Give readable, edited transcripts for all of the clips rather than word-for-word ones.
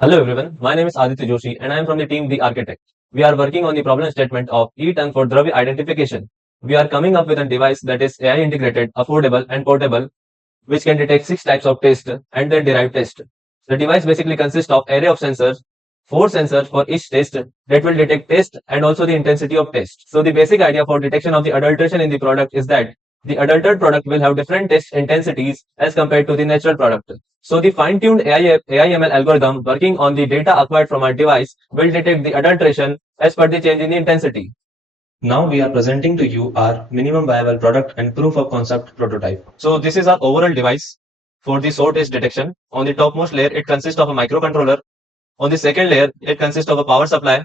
Hello everyone, my name is Aditya Joshi and I am from the team The Architect. We are working on the problem statement of E-Tongue for Dravya identification. We are coming up with a device that is AI integrated, affordable and portable, which can detect 6 types of taste and then derive taste. The device basically consists of array of sensors, 4 sensors for each taste that will detect taste and also the intensity of taste. So the basic idea for detection of the adulteration in the product is that the adulterated product will have different taste intensities as compared to the natural product. So the fine-tuned AI/ML algorithm working on the data acquired from our device will detect the adulteration as per the change in the intensity. Now we are presenting to you our minimum viable product and proof of concept prototype. So this is our overall device for the source taste detection. On the topmost layer, it consists of a microcontroller. On the second layer, it consists of a power supply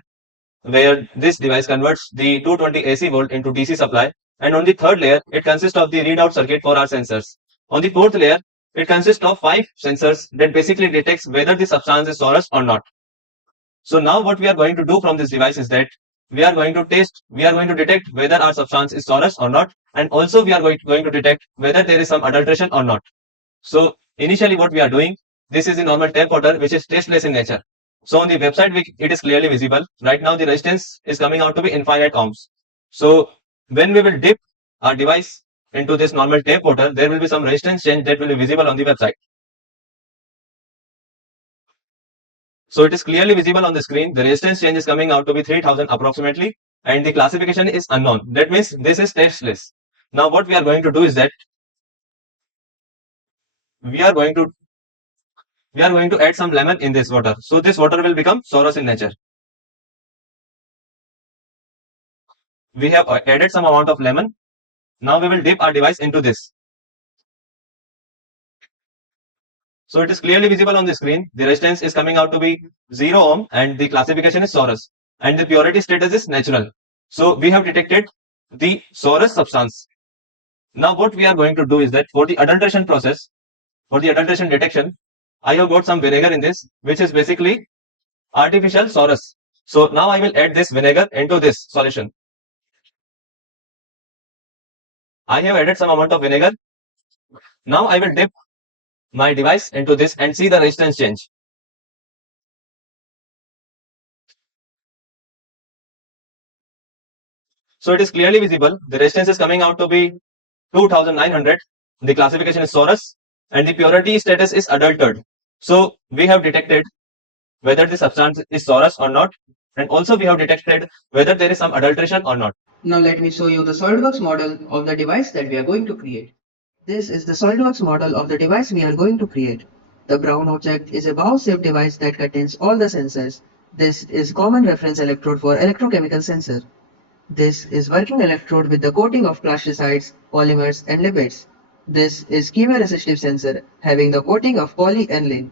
where this device converts the 220 AC volt into DC supply. And on the third layer, it consists of the readout circuit for our sensors. On the fourth layer, it consists of 5 sensors that basically detects whether the substance is source or not. So now what we are going to do from this device is that we are going to detect whether our substance is source or not, and also we are going to detect whether there is some adulteration or not. So initially what we are doing, this is the normal tap water which is tasteless in nature. So on the website, it is clearly visible. Right now the resistance is coming out to be infinite ohms. So when we will dip our device into this normal tap water, there will be some resistance change that will be visible on the website. So it is clearly visible on the screen. The resistance change is coming out to be 3000 approximately, and the classification is unknown. That means this is tasteless. Now what we are going to do is that we are going to add some lemon in this water. So this water will become sourous in nature. We have added some amount of lemon. Now we will dip our device into this. So it is clearly visible on the screen. The resistance is coming out to be 0 ohm and the classification is sourous, and the purity status is natural. So we have detected the sourous substance. Now what we are going to do is that for the adulteration process, for the adulteration detection, I have got some vinegar in this, which is basically artificial sourous. So now I will add this vinegar into this solution. I have added some amount of vinegar. Now I will dip my device into this and see the resistance change. So it is clearly visible. The resistance is coming out to be 2900. The classification is sourous and the purity status is adulterated. So we have detected whether the substance is sourous or not, and also we have detected whether there is some adulteration or not. Now let me show you the SolidWorks model of the device that we are going to create. This is the SolidWorks model of the device we are going to create. The brown object is a bowl-shaped device that contains all the sensors. This is common reference electrode for electrochemical sensor. This is working electrode with the coating of plasticides, polymers and lipids. This is chemoresistive sensor having the coating of polyaniline.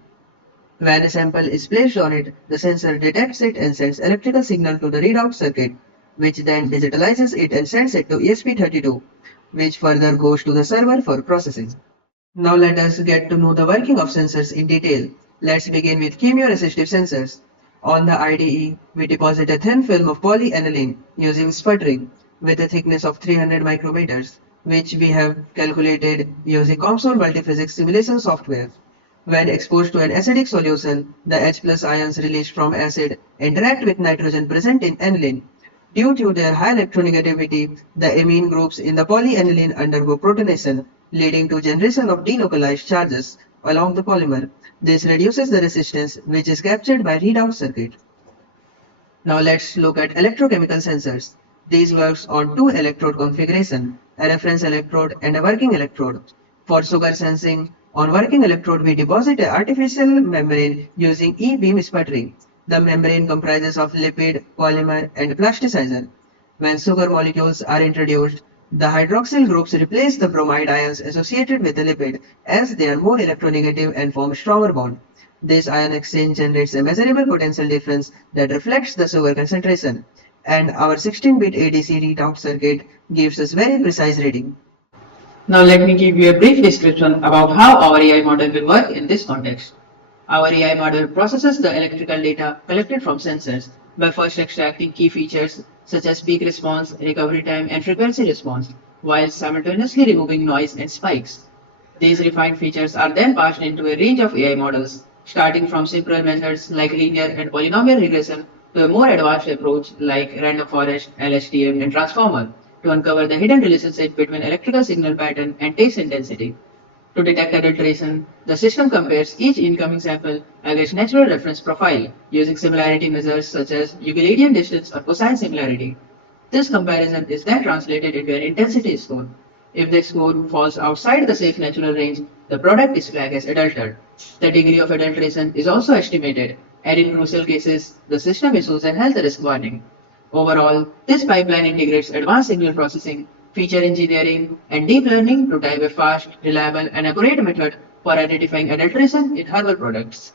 When a sample is placed on it, the sensor detects it and sends electrical signal to the readout circuit, which then digitalizes it and sends it to ESP32, which further goes to the server for processing. Now let us get to know the working of sensors in detail. Let's begin with chemoresistive sensors. On the IDE, we deposit a thin film of polyaniline using sputtering with a thickness of 300 micrometers, which we have calculated using COMSOL multiphysics simulation software. When exposed to an acidic solution, the H plus ions released from acid interact with nitrogen present in aniline. Due to their high electronegativity, the amine groups in the polyaniline undergo protonation, leading to generation of delocalized charges along the polymer. This reduces the resistance, which is captured by readout circuit. Now let's look at electrochemical sensors. These works on two electrode configuration, a reference electrode and a working electrode. For sugar sensing, on working electrode we deposit an artificial membrane using E-beam sputtering. The membrane comprises of lipid, polymer and plasticizer. When sugar molecules are introduced, the hydroxyl groups replace the bromide ions associated with the lipid as they are more electronegative and form stronger bond. This ion exchange generates a measurable potential difference that reflects the sugar concentration, and our 16-bit ADC readout circuit gives us very precise reading. Now let me give you a brief description about how our AI model will work in this context. Our AI model processes the electrical data collected from sensors by first extracting key features such as peak response, recovery time, and frequency response, while simultaneously removing noise and spikes. These refined features are then passed into a range of AI models starting from simpler methods like linear and polynomial regression to a more advanced approach like random forest, LSTM, and transformer to uncover the hidden relationship between electrical signal pattern and taste intensity. To detect adulteration, the system compares each incoming sample against natural reference profile using similarity measures such as Euclidean distance or cosine similarity. This comparison is then translated into an intensity score. If the score falls outside the safe natural range, the product is flagged as adulterated. The degree of adulteration is also estimated, and in crucial cases, the system issues a health risk warning. Overall, this pipeline integrates advanced signal processing, feature engineering, and deep learning to drive a fast, reliable, and accurate method for identifying adulteration in herbal products.